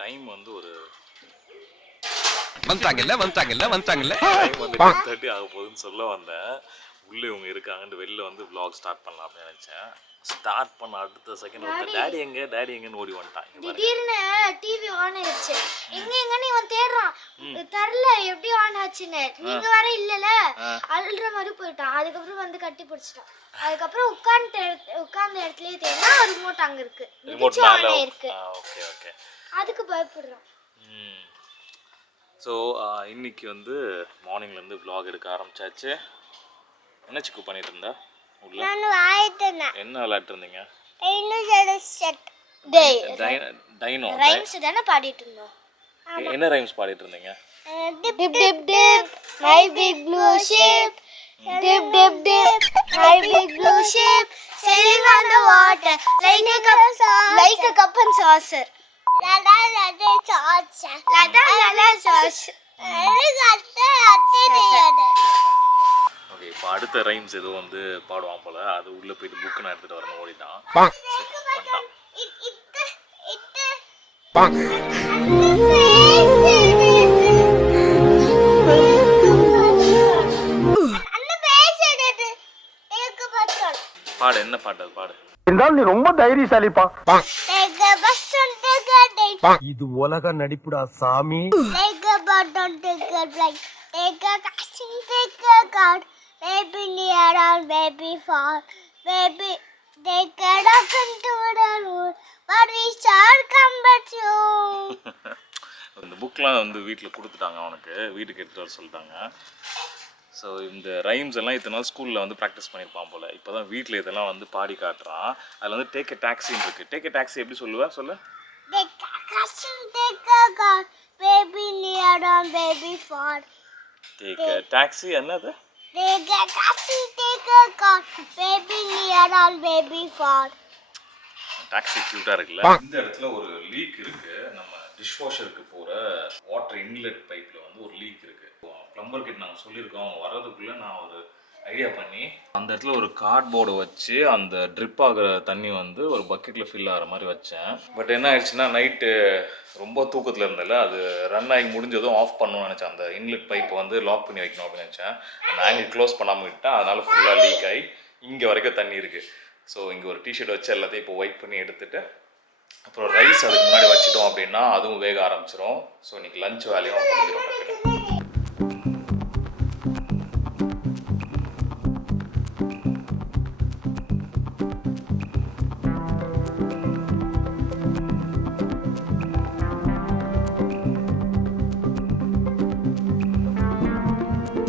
Time வந்து ஒரு வந்துட்டாங்கல்ல time வந்து 10:30 ஆக போகுதுன்னு சொல்ல வந்தேன். உள்ளே இவங்க இருக்காங்கன்னு வெளில வந்து vlog ஸ்டார்ட் பண்ணலாம் அப்படின்னு நினச்சேன். ஸ்டார்ட் பண்ண அடுத்த செகண்ட் ஒருத்தர் டாடி எங்கன்னு ஓடி வந்துட்டான். திடீர்னு டிவி ஆன் ஆயிடுச்சு. எங்கன்னு இவன் தேடுறான், தெரியல எப்படி ஆன் ஆச்சுன்னு. நீங்க வேற இல்லல, அழுற மாதிரி போயிட்டான். அதுக்கப்புறம் வந்து கட்டி பிடிச்சிட்டான். அதுக்கப்புறம் உட்கார்ந்த இடத்துலயே தேடினா ரிமோட் அங்க இருக்கு, ரிமோட் மேல இருக்கு. ஓகே அதுக்கு பயப்படுறான். ஸோ இன்னைக்கு வந்து மார்னிங்லேருந்து vlog எடுக்க ஆரம்பிச்சாச்சு. என்ன சிக்கு பண்ணிட்டு இருந்தா உள்ள? நான் வாயிட்டேன். என்ன விளையாட்டு இருந்தீங்க? டைனோ ரைம்ஸ் தான பாடிட்டு இருந்தோம். என்ன ரைம்ஸ் பாடிட்டு இருந்தீங்க? Dip dip dip, my big blue ship. Dip dip dip, my big blue ship. Sailing on the water like a cup and saucer. La la saucer. Okay, இப்போ அடுத்த ரைம்ஸ் ஏதோ வந்து பாடுவான் போல. அது உள்ள போயிட்டு புக்கு நான் எடுத்துட்டு வரணும் ஓடிட்டான். பாடு, என்ன பாட்டு அது பாடு. நீ ரொம்ப தைரியசாலிப்பா. இது உலக நடிப்புடா சாமி. Baby near and baby far, baby they cannot come to the road, but we shall come back to you. இந்த புக்லாம் வந்து வீட்டில் கொடுத்துட்டாங்க அவனுக்கு, வீட்டுக்கு எடுத்துகிட்டு வர சொல்லிட்டாங்க. ஸோ இந்த ரைம்ஸ் எல்லாம் இத்தனை நாள் ஸ்கூலில் வந்து ப்ராக்டிஸ் பண்ணியிருப்பான் போல். இப்போ தான் வீட்டில் இதெல்லாம் வந்து பாடி காட்டுறான். அதில் வந்து டேக் எ டாக்ஸின்னு இருக்குது. டேக் எ டாக்ஸி எப்படி சொல்லுவேன் சொல்லு? Baby near and baby far, take a taxi என்னது? take a taxi, take a car, baby near and baby far. Taxi க்யூட்டாக இருக்குல்ல. இந்த இடத்துல ஒரு லீக் இருக்குது. நம்ம டிஷ் வாஷருக்கு போகிற வாட்டர் இன்லெட் பைப்பில் வந்து ஒரு லீக் இருக்குது. ப்ளம்பர் கிட்ட நாங்கள் சொல்லியிருக்கோம். அவங்க வர்றதுக்குள்ளே நான் ஒரு ஐடியா பண்ணி அந்த இடத்துல ஒரு கார்ட்போர்டை வச்சு அந்த ட்ரிப் ஆகிற தண்ணி வந்து ஒரு பக்கெட்டில் ஃபில் ஆகிற மாதிரி வச்சேன். பட் என்ன ஆயிடுச்சுன்னா, நைட்டு ரொம்ப தூக்கத்தில் இருந்ததில்ல, அது ரன் ஆகி முடிஞ்சதும் ஆஃப் பண்ணணும்னு நினச்சேன். அந்த இன்லெட் பைப்பை வந்து லாக் பண்ணி வைக்கணும் அப்படின்னு நினச்சேன். அந்த ஆங்கிள் க்ளோஸ் பண்ணாமல் விட்டேன். அதனால் ஃபுல்லாக லீக் ஆகி இங்கே வரைக்கும் தண்ணி இருக்குது. ஸோ இங்கே ஒரு டிஷர்ட் வச்சு எல்லாத்தையும் இப்போ ஒயிட் பண்ணி எடுத்துகிட்டு அப்புறம் ரைஸ் அதுக்கு முன்னாடி வச்சுட்டோம் அப்படின்னா அதுவும் வேக ஆரம்பிச்சிடும். ஸோ இன்றைக்கி லஞ்ச் வேலையும் முடிஞ்சிடும் டக்குன்னு.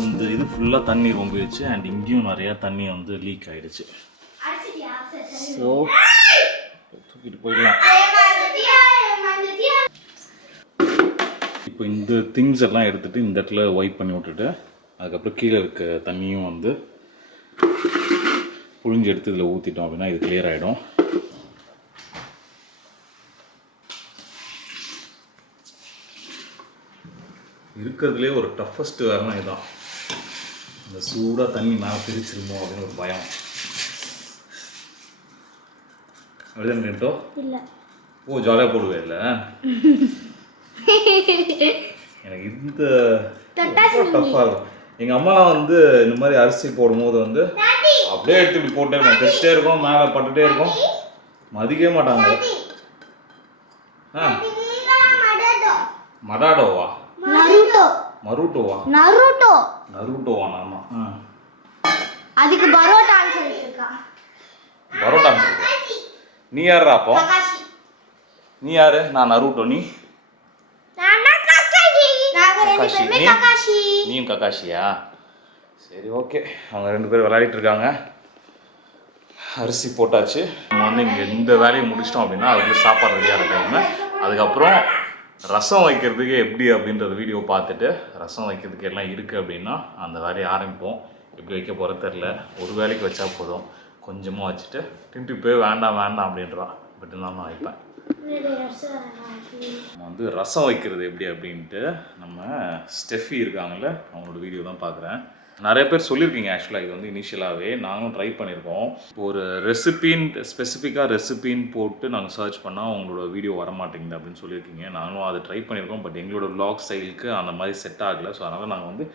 இந்த இது ஃபுல்லாக தண்ணி ரொம்பிடுச்சு. அண்ட் இங்கேயும் நிறையா தண்ணி வந்து லீக் ஆகிடுச்சு. ஸோ தூக்கிட்டு போயிடலாம். இப்போ இந்த திங்ஸ் எல்லாம் எடுத்துகிட்டு இந்த இடத்துல ஒயிட் பண்ணி விட்டுட்டு அதுக்கப்புறம் கீழே இருக்க தண்ணியும் வந்து புழிஞ்சு எடுத்து இதில் ஊற்றிட்டோம் அப்படின்னா இது கிளியர் ஆகிடும். இருக்கிறதுலே ஒரு டஃபஸ்ட் வேலைனா இதுதான். இந்த சூடாக தண்ணி மேலே பிரிச்சிருமோ அப்படின்னு ஒரு பயம். அப்படிதான் கேட்டோ இல்லை. ஓ, ஜாலியாக போடுவே இல்லை. எனக்கு இந்த டஃப்பாக இருக்கும். எங்கள் அம்மாலாம் வந்து இந்த மாதிரி அரிசி போடும்போது வந்து அப்படியே எடுத்து இப்படி போட்டே இருக்கும், தெரிச்சிட்டே இருக்கும், மேலே பட்டுகிட்டே இருக்கும், மதிக்கவே மாட்டாங்க. மடாடோவா? மருட்டோவா? நருட்டோவா? நாமா அதுக்கு பரோட்டான்னு சொல்லிருக்கா. பரோட்டான்னு சொல்லிருக்கா? நீ யாரா அப்போ? நீ யாரு? நான் நருட்டோ. நீ? நீயும் ககாஷியா? சரி, ஓகே. அவங்க 2 பேரும் விளையாடிட்டு இருக்காங்க. அரிசி போட்டாச்சு. நம்ம வந்து இங்கே இந்த வேலையை முடிச்சிட்டோம் அப்படின்னா அதுக்குள்ளே சாப்பாடு ரெடியான டைமு. அதுக்கப்புறம் ரசம் வைக்கிறதுக்கு எப்படி அப்படின்றத வீடியோ பார்த்துட்டு ரசம் வைக்கிறதுக்கு எல்லாம் இருக்குது அப்படின்னா அந்த வேலையை ஆரம்பிப்போம். எப்படி வைக்க போகிறது தெரில. ஒரு வேலைக்கு வச்சா போதும். கொஞ்சமாக வச்சுட்டு டின்ட்டு போய் வேண்டாம் அப்படின்றான். பட் இருந்தாலும் நான் வைப்பேன். நம்ம வந்து ரசம் வைக்கிறது எப்படி அப்படின்ட்டு நம்ம ஸ்டெஃபி இருக்காங்கல்ல, அவங்களோட வீடியோ தான் பார்க்குறேன். நிறைய பேர் சொல்லியிருக்கீங்க ஆக்சுவலாக இது வந்து இனிஷியலாகவே நாங்களும் ட்ரை பண்ணியிருக்கோம். இப்போ ஒரு ரெசிபின்னு ஸ்பெசிஃபிக்காக ரெசிபின்னு போட்டு நாங்கள் சர்ச் பண்ணால் உங்களோட வீடியோ வரமாட்டேங்குது அப்படின்னு சொல்லியிருக்கீங்க. நாங்களும் அதை ட்ரை பண்ணியிருக்கோம். பட் எங்களோட vlog ஸ்டைலுக்கு அந்த மாதிரி செட் ஆகலை. ஸோ அதனால் நாங்கள் வந்து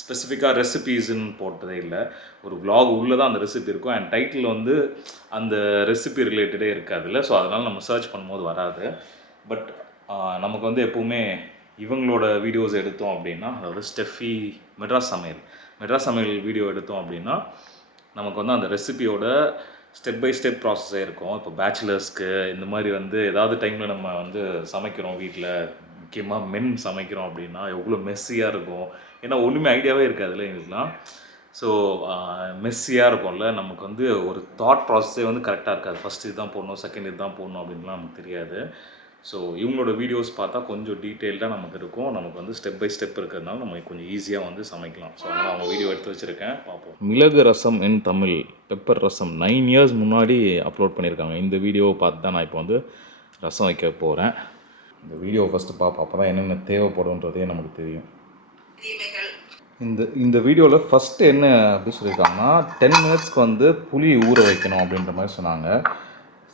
ஸ்பெசிஃபிக்காக ரெசிபீஸ்ன்னு போட்டதே இல்லை. ஒரு vlog உள்ளே தான் அந்த ரெசிபி இருக்கும். அண்ட் டைட்டில் வந்து அந்த ரெசிபி ரிலேட்டடே இருக்காதுல்ல. ஸோ அதனால் நம்ம சர்ச் பண்ணும்போது வராது. பட் நமக்கு வந்து எப்போவுமே இவங்களோட வீடியோஸ் எடுத்தோம் அப்படின்னா, அதாவது ஸ்டெஃபி மெட்ராஸ் சமையல் வீடியோ எடுத்தோம் அப்படின்னா நமக்கு வந்து அந்த ரெசிபியோட ஸ்டெப் பை ஸ்டெப் ப்ராசஸே இருக்கும். இப்போ பேச்சுலர்ஸ்க்கு இந்த மாதிரி வந்து ஏதாவது டைமில் நம்ம வந்து சமைக்கிறோம் வீட்டில், முக்கியமாக மென் சமைக்கிறோம் அப்படின்னா எவ்வளோ மெஸ்ஸியாக இருக்கும். ஏன்னா ஒன்றுமே ஐடியாவே இருக்காதுல்ல எங்களுக்குலாம். ஸோ மெஸ்ஸியாக இருக்கும்ல, நமக்கு வந்து ஒரு தாட் ப்ராசஸே வந்து கரெக்டாக இருக்காது. ஃபஸ்ட் இதுதான் போடணும், செகண்ட் இதுதான் போடணும் அப்படின்லாம் நமக்கு தெரியாது. ஸோ இவங்களோட வீடியோஸ் பார்த்தா கொஞ்சம் டீட்டெயில்டாக நமக்கு இருக்கும். நமக்கு வந்து ஸ்டெப் பை ஸ்டெப் இருக்கிறதுனால நம்ம கொஞ்சம் ஈஸியாக வந்து சமைக்கலாம். ஸோ அதனால் அவங்க வீடியோ எடுத்து வச்சுருக்கேன், பார்ப்போம். மிளகு ரசம் இன் தமிழ், பெப்பர் ரசம் 9 years முன்னாடி அப்லோட் பண்ணியிருக்காங்க. இந்த வீடியோவை பார்த்து தான் நான் இப்போ வந்து ரசம் வைக்க போகிறேன். இந்த வீடியோவை ஃபஸ்ட்டு பார்ப்போம், அப்போ தான் என்னென்ன தேவைப்படுன்றதே நமக்கு தெரியும். இந்த வீடியோவில் ஃபஸ்ட்டு என்ன அப்படி சொல்லியிருக்காங்கன்னா 10 minutesக்கு வந்து புளி ஊற வைக்கணும் அப்படின்ற மாதிரி சொன்னாங்க.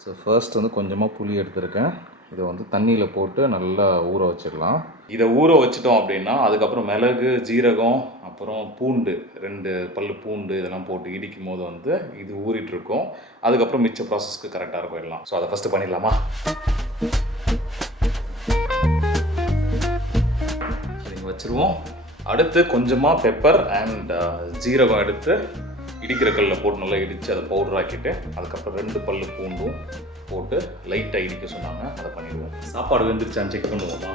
ஸோ ஃபர்ஸ்ட் வந்து கொஞ்சமாக புளி எடுத்திருக்கேன். இதை வந்து தண்ணியில் போட்டு நல்லா ஊற வச்சிடலாம். இதை ஊற வச்சிட்டோம் அப்படின்னா அதுக்கப்புறம் மிளகு, ஜீரகம், அப்புறம் பூண்டு, 2 பல்லு பூண்டு இதெல்லாம் போட்டு இடிக்கும் போது வந்து இது ஊறிட்டுருக்கும். அதுக்கப்புறம் மிச்ச ப்ராசஸ்க்கு கரெக்டாக இருக்கும் எல்லாம். ஸோ அதை ஃபஸ்ட்டு பண்ணிடலாமா? இங்கே வச்சுருவோம். அடுத்து கொஞ்சமாக பெப்பர் அண்ட் ஜீரகம் எடுத்து இடிக்கிற கல்லில் போட்டு நல்லா இடித்து அதை பவுடர் ஆக்கிட்டு அதுக்கப்புறம் 2 பல்லு பூண்டும் போட்டு லைட்டாக இடிக்க சொன்னாங்க. அதை பண்ணிடுவோம். சாப்பாடு வெந்துருச்சான்னு செக் பண்ணுவோமா?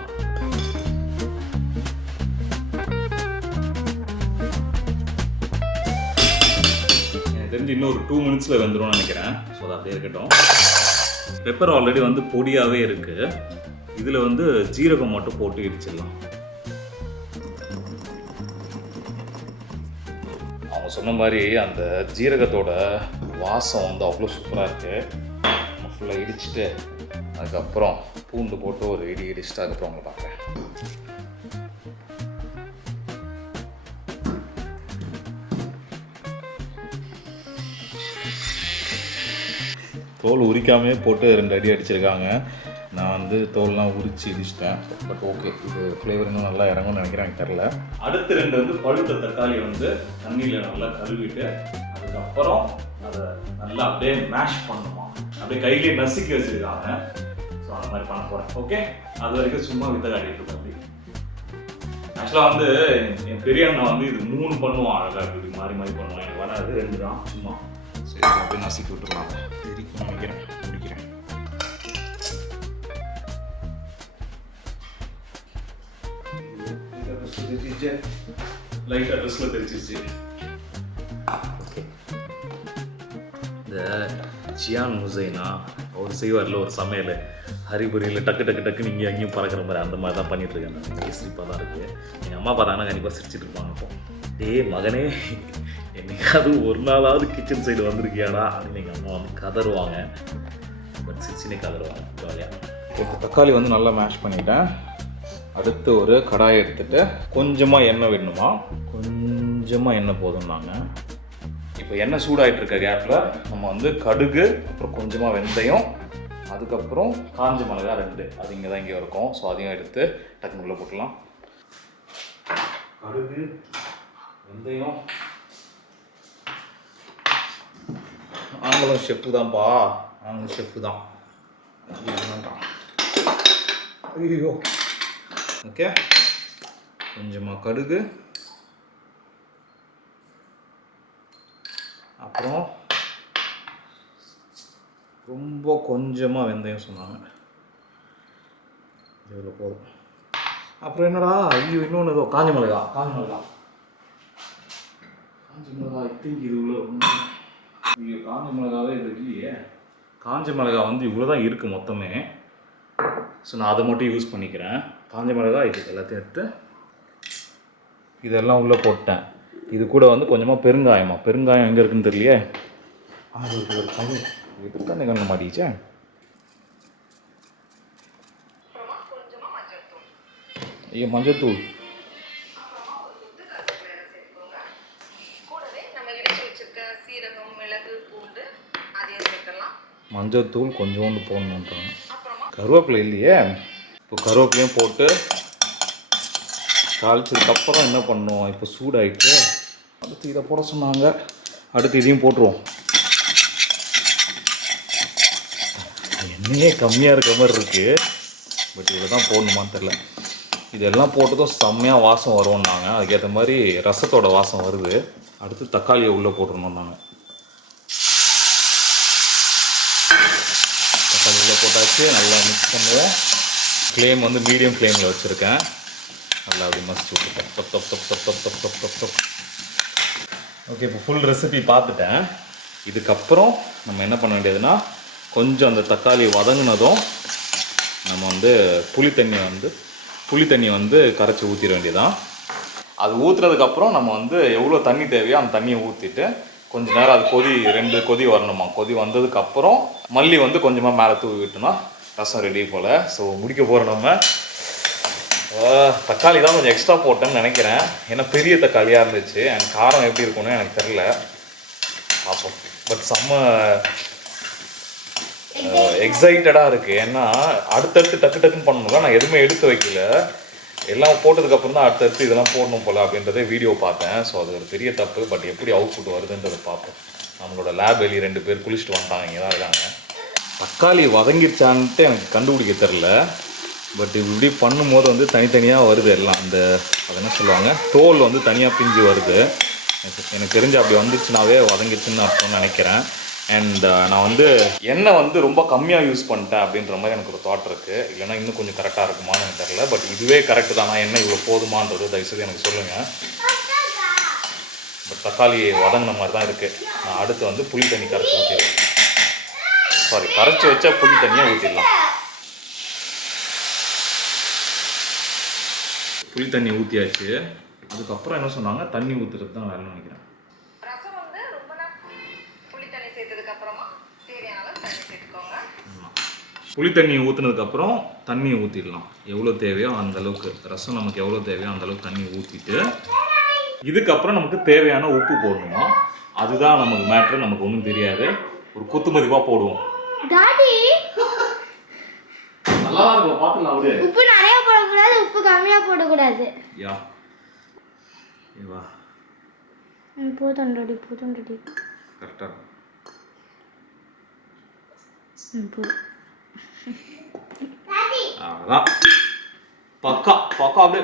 எனக்கு தெரிஞ்சு இன்னொரு 2 minutesல வெந்துடும் நினைக்கிறேன். ஸோ அது அப்படியே இருக்கட்டும். பெப்பர் ஆல்ரெடி வந்து பொடியாகவே இருக்குது. இதில் வந்து ஜீரகம் மட்டும் போட்டு இடிச்சிடலாம். அவங்க சொன்ன மாதிரி அந்த ஜீரகத்தோட வாசம் வந்து அவ்வளோ சூப்பராக இருக்குது. ஃபுல்லாக இடிச்சுட்டு அதுக்கப்புறம் பூண்டு போட்டு ஒரு இடிச்சுட்டு அதுக்கப்புறம் உங்களை பார்க்குறேன். தோல் உரிக்காமே போட்டு 2 அடி அடிச்சிருக்காங்க. நான் வந்து தோல்லாம் உரித்து இடிச்சிட்டேன். பட் ஓகே, இது ஃப்ளேவர் இன்னும் நல்லா இறங்கும்னு நினைக்கிறேன், எனக்கு தெரில. அடுத்து 2 வந்து பழுத்த தக்காளி வந்து தண்ணியில் நல்லா கழுவிட்டு அதுக்கப்புறம் அதை நல்லா அப்படியே மேஷ் பண்ணணுமா, அப்படியே கையிலே நசுக்கி வச்சுருக்காங்க. ஸோ அந்த மாதிரி பண்ண போகிறேன். ஓகே, அது வரைக்கும் சும்மா வித்த காட்டிட்டு இருக்கேன். அப்படி ஆக்சுவலாக வந்து என் பெரிய அண்ணா வந்து இது 3 பண்ணுவான். அழகாக இப்படி மாறி மாறி பண்ணுவான். எனக்கு வராது, 2 தான் சும்மா. சரி, அப்படியே நசுக்கி விட்டுருலாம். தெரிக்கும் நினைக்கிறேன், முடிக்கிறேன். லைட்டாக ட்ரெஸ்ஸில் தெரிச்சிச்சு. ஓகே, இந்த சியான் ஹுசைனா அவர் செய்வார்ல ஒரு சமையல், ஹரிபுரியில் டக்கு டக்கு டக்குன்னு இங்கே அங்கேயும் பறக்கிற மாதிரி, அந்த மாதிரி தான் பண்ணிகிட்ருக்கேன். நான் சிரிப்பாக தான் இருக்குது. எங்கள் அம்மா பார்த்தாங்கன்னா கண்டிப்பாக சிரிச்சிட்டு இருப்பாங்க. இப்போ டேய் மகனே, என்னைக்காவது ஒரு நாளாவது கிச்சன் சைடு வந்திருக்கியாடா அப்படின்னு எங்கள் அம்மா வந்து கதறுவாங்க. பட் சிரிச்சினே கதறுவாங்க ஜாலியாக. இப்போ தக்காளி வந்து நல்லா மேஷ் பண்ணிட்டேன். அடுத்து ஒரு கடாயை எடுத்துகிட்டு கொஞ்சமாக எண்ணெய் விடணுமா, கொஞ்சமாக எண்ணெய் போதும்னாங்க. இப்போ எண்ணெய் சூடாகிட்டு இருக்க கேப்பில் நம்ம வந்து கடுகு, அப்புறம் கொஞ்சமாக வெந்தயம், அதுக்கப்புறம் காஞ்ச மிளகா 2, அது இங்கே தான் இங்கே இருக்கும். ஸோ அதையும் எடுத்து டக்குனுக்குள்ளே போட்டுடலாம். கடுகு, வெந்தயம். ஆங்களும் ஷெஃப்பு தான்ப்பா, ஆங்களும் ஷெஃப்பு தான். ஐயோ, ஓகே. கொஞ்சமாக கடுகு, அப்புறம் ரொம்ப கொஞ்சமாக வெந்தயம் சொன்னாங்க. இவ்வளோ போதும். அப்புறம் என்னடா, ஐயோ இன்னொன்று ஏதோ காஞ்ச மிளகா ஐ திங்க் இது இவ்வளோ. ஐயோ காஞ்ச மிளகாவே இது இல்லையே. காஞ்ச மிளகா வந்து இவ்வளோ தான் இருக்குது மொத்தமே. ஸோ நான் அதை மட்டும் யூஸ் பண்ணிக்கிறேன். காஞ்ச மிளகா இது எல்லாத்தையும் எடுத்து இதெல்லாம் உள்ளே போட்டேன். இது கூட வந்து கொஞ்சமாக பெருங்காயம் எங்கே இருக்குன்னு தெரியலையே. இது தான் கண்ணு மாட்டிச்சே. ஐயோ மஞ்சத்தூள் மஞ்சள் கொஞ்சோண்டு போடணுன்றாங்க. கருவேப்பிலை இல்லையே. இப்போ கருவேப்பிலையும் போட்டு தாளிச்சதுக்கப்புறம் என்ன பண்ணோம், இப்போ சூடாகிட்டு அடுத்து இதை போட சொன்னாங்க. அடுத்து இதையும் போட்டுருவோம். எண்ணெயே கம்மியாக இருக்க மாதிரி இருக்குது, பட் இவ்வளோ தான் போடணுமான்னு தெரில. இதெல்லாம் போட்டதும் செம்மையாக வாசம் வருவோம்னாங்க. அதுக்கேற்ற மாதிரி ரசத்தோட வாசம் வருது. அடுத்து தக்காளியை உள்ளே போட்டுருணும். நாங்கள் தக்காளி உள்ளே போட்டாச்சு, நல்லா மிக்ஸ் பண்ணுவேன். ஃப்ளேம் வந்து மீடியம் ஃப்ளேமில் வச்சுருக்கேன். நல்லா அப்படி மசிச்சு விட்டுட்டேன். தொப் தொப் தொப் தொப் தொப் தொப் தொப் தொப் தொப். ஓகே, இப்போ ஃபுல் ரெசிபி பார்த்துட்டேன். இதுக்கப்புறம் நம்ம என்ன பண்ண வேண்டியதுன்னா, கொஞ்சம் அந்த தக்காளி வதங்கினதும் நம்ம வந்து புளி தண்ணி வந்து கரைச்சி ஊற்றிட வேண்டியதான். அது ஊற்றுறதுக்கப்புறம் நம்ம வந்து எவ்வளோ தண்ணி தேவையோ அந்த தண்ணியை ஊற்றிட்டு கொஞ்ச நேரம் அது 2 கொதி வரணுமா. கொதி வந்ததுக்கப்புறம் மல்லி வந்து கொஞ்சமாக மேலே தூவி விட்டோம்னா ரசம் ரெடி போல். ஸோ முடிக்க போகிறோம் நம்ம. தக்காளி தான் கொஞ்சம் எக்ஸ்ட்ரா போட்டேன்னு நினைக்கிறேன், ஏன்னா பெரிய தக்காளியாக இருந்துச்சு. அண்ட் காரம் எப்படி இருக்கும்னு எனக்கு தெரில, பார்ப்போம். பட் செம்ம எக்ஸைட்டடாக இருக்குது. ஏன்னா அடுத்தடுத்து டக்குன்னு பண்ணணும்ல, நான் எதுவுமே எடுத்து வைக்கல. எல்லாம் போட்டதுக்கப்புறம் தான் அடுத்தடுத்து இதெல்லாம் போடணும் போல் அப்படின்றதே வீடியோ பார்த்தேன். ஸோ அது ஒரு பெரிய தப்பு. பட் எப்படி அவுட்புட் வருதுன்றதை பார்ப்போம். நம்மளோட லேப் வெளியே 2 பேர் குளிச்சுட்டு வந்தாங்க, இங்கே தான் இருக்காங்க. தக்காளி வதங்கிடுச்சான்ட்டு எனக்கு கண்டுபிடிக்க தெரில. பட் இப்படி பண்ணும்போது வந்து தனித்தனியாக வருது எல்லாம். அந்த அது என்ன சொல்லுவாங்க, தோல் வந்து தனியாக பிஞ்சு வருது. எனக்கு தெரிஞ்சு அப்படி வந்துச்சுனாவே வதங்கிடுச்சுன்னு அர்த்தம்னு நினைக்கிறேன். அண்ட் நான் வந்து எண்ணெய் வந்து ரொம்ப கம்மியாக யூஸ் பண்ணிட்டேன் அப்படின்ற மாதிரி எனக்கு ஒரு தாட் இருக்குது. இல்லைனா இன்னும் கொஞ்சம் கரெக்டாக இருக்குமான்னு எனக்கு தெரியல. பட் இதுவே கரெக்டு தான். நான் எண்ணெய் இவ்வளோ போதுமான்றது தயவுசெய்து எனக்கு சொல்லுங்கள். பட் தக்காளி வதங்கின மாதிரி தான் இருக்குது. நான் அடுத்து வந்து புளி தண்ணி கரைச்சி ஊற்றிடுவேன். கரைச்சி வச்சா புளி தண்ணியாக ஊற்றிடலாம். புளி தண்ணி ஊற்றியாச்சு. அதுக்கப்புறம் என்ன சொன்னாங்க, தண்ணி ஊற்றுறது தான் வேலைன்னு நினைக்கிறேன். ரசம் வந்து ரொம்ப புளி தண்ணி சேர்த்ததுக்கு அப்புறமா தேவையான அளவு தண்ணி சேர்த்துக்கோங்க. புளி தண்ணி ஊற்றுனதுக்கப்புறம் தண்ணியை ஊற்றிடலாம். எவ்வளோ தேவையோ அந்த அளவுக்கு, ரசம் நமக்கு எவ்வளோ தேவையோ அந்த அளவுக்கு தண்ணி ஊற்றிட்டு இதுக்கப்புறம் நமக்கு தேவையான உப்பு போடணுமா. அதுதான் நமக்கு மேட்ரு. நமக்கு ஒன்றும் தெரியாது, ஒரு குத்து மதிப்பாக போடுவோம். டாடி நல்லா இருக்கும், பார்த்துக்கலாம். அப்படியே உப்பு நிறைய போடக்கூடாது, உப்பு கம்மியாக போடக்கூடாது. யா வா போதும் ரெடி கரெக்டாக அதான் பக்கா அப்படியே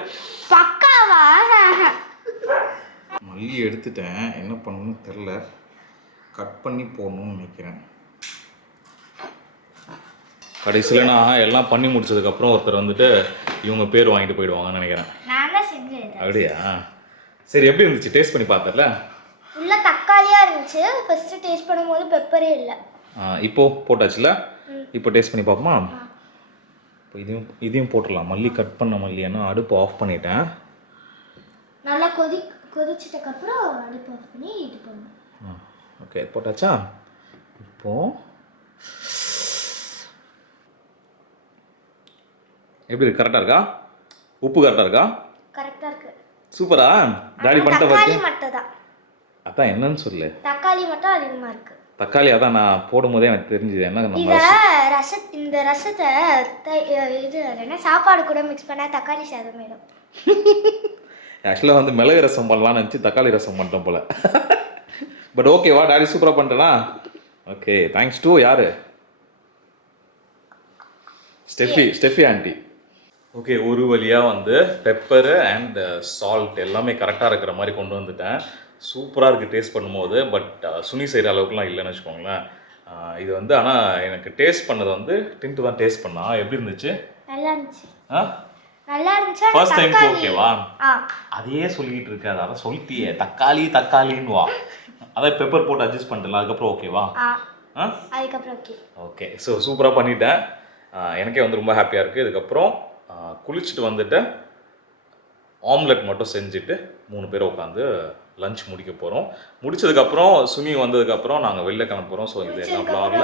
பக்காவா. மல்லி எடுத்துட்டேன், என்ன பண்ணணும்னு தெரில. கட் பண்ணி போடணும்னு நினைக்கிறேன். கடைசியில் நான் எல்லாம் பண்ணி முடிச்சதுக்கப்புறம் ஒருத்தர் வந்துட்டு இவங்க பேர் வாங்கிட்டு போயிடுவாங்கன்னு நினைக்கிறேன். நான் தான் செஞ்சேன். அப்படியா? சரி, எப்படி இருந்துச்சு? டேஸ்ட் பண்ணி பார்த்தல. உள்ள தக்காளியாக இருந்துச்சு. ஃபஸ்ட்டு டேஸ்ட் பண்ணும்போது பெப்பரே இல்லை. இப்போ போட்டாச்சுல. இப்போ டேஸ்ட் பண்ணி பார்ப்போமா? இப்போ இதையும் போட்டுடலாம். மல்லி கட் பண்ண மல்லின்னா அடுப்பு ஆஃப் பண்ணிட்டேன். நல்லா கொதிச்சிட்டக்கப்புறம் அடுப்பு ஆஃப் பண்ணி இது பண்ணணும். ஓகே, போட்டாச்சா? இப்போ எப்படி இருக்கு? கரெக்டாக இருக்கா? உப்பு கரெக்டாக இருக்கா? கரெக்டாக இருக்கு. சூப்பரா? டாடி பண்ணிட்ட தக்காளி பார்த்து. மட்டும் தான். அதான் என்னன்னு சொல்லு. தக்காளி மட்டும் அதிகமாக இருக்கு. தக்காளி அதான் நான் போடும்போதே எனக்கு தெரிஞ்சுது. என்ன நம்ம இந்த ரசத்தை இது என்ன சாப்பாடு கூட மிக்ஸ் பண்ணால் தக்காளி சாதம் வேணும். ஆக்சுவலாக வந்து மிளகு ரசம் பண்ணலாம்னு நினச்சி தக்காளி ரசம் பண்ணிட்டோம் போல. பட் ஓகேவா, டாடி சூப்பராக பண்ணிட்டேனா? ஓகே, தேங்க்ஸ் டு யாரு? Steffi aunty. ஓகே, ஒரு வழியாக வந்து பெப்பரு அண்ட் சால்ட் எல்லாமே கரெக்டாக இருக்கிற மாதிரி கொண்டு வந்துட்டேன். சூப்பராக இருக்குது டேஸ்ட் பண்ணும்போது. பட் சுனி செய்கிற அளவுக்குலாம் இல்லைன்னு வச்சுக்கோங்களேன். இது வந்து ஆனால் எனக்கு டேஸ்ட் பண்ணது வந்து டின்ட்டு தான் டேஸ்ட் பண்ணா. எப்படி இருந்துச்சு? நல்லா இருந்துச்சு. நல்லா இருந்துச்சு. ஃபர்ஸ்ட் டைம் ஓகேவா? அதையே சொல்லிட்டு இருக்காது. அதான் சொல்லிட்டியே தக்காளின்னு வா. அதான் பெப்பர் போட்டு அட்ஜஸ்ட் பண்ணிட்டல. அதுக்கப்புறம் ஓகேவா? அதுக்கப்புறம் ஓகே. ஓகே, ஸோ சூப்பராக பண்ணிட்டேன். எனக்கே வந்து ரொம்ப ஹாப்பியாக இருக்குது. இதுக்கப்புறம் குளிச்சுட்டு வந்துட்டு ஆம்லெட் மட்டும் செஞ்சுட்டு 3 பேர் உட்காந்து லஞ்ச் முடிக்க போகிறோம். முடிச்சதுக்கப்புறம் சுனி வந்ததுக்கப்புறம் நாங்கள் வெளில கிளம்ப போகிறோம். ஸோ இது எல்லாம் ப்ளாகில்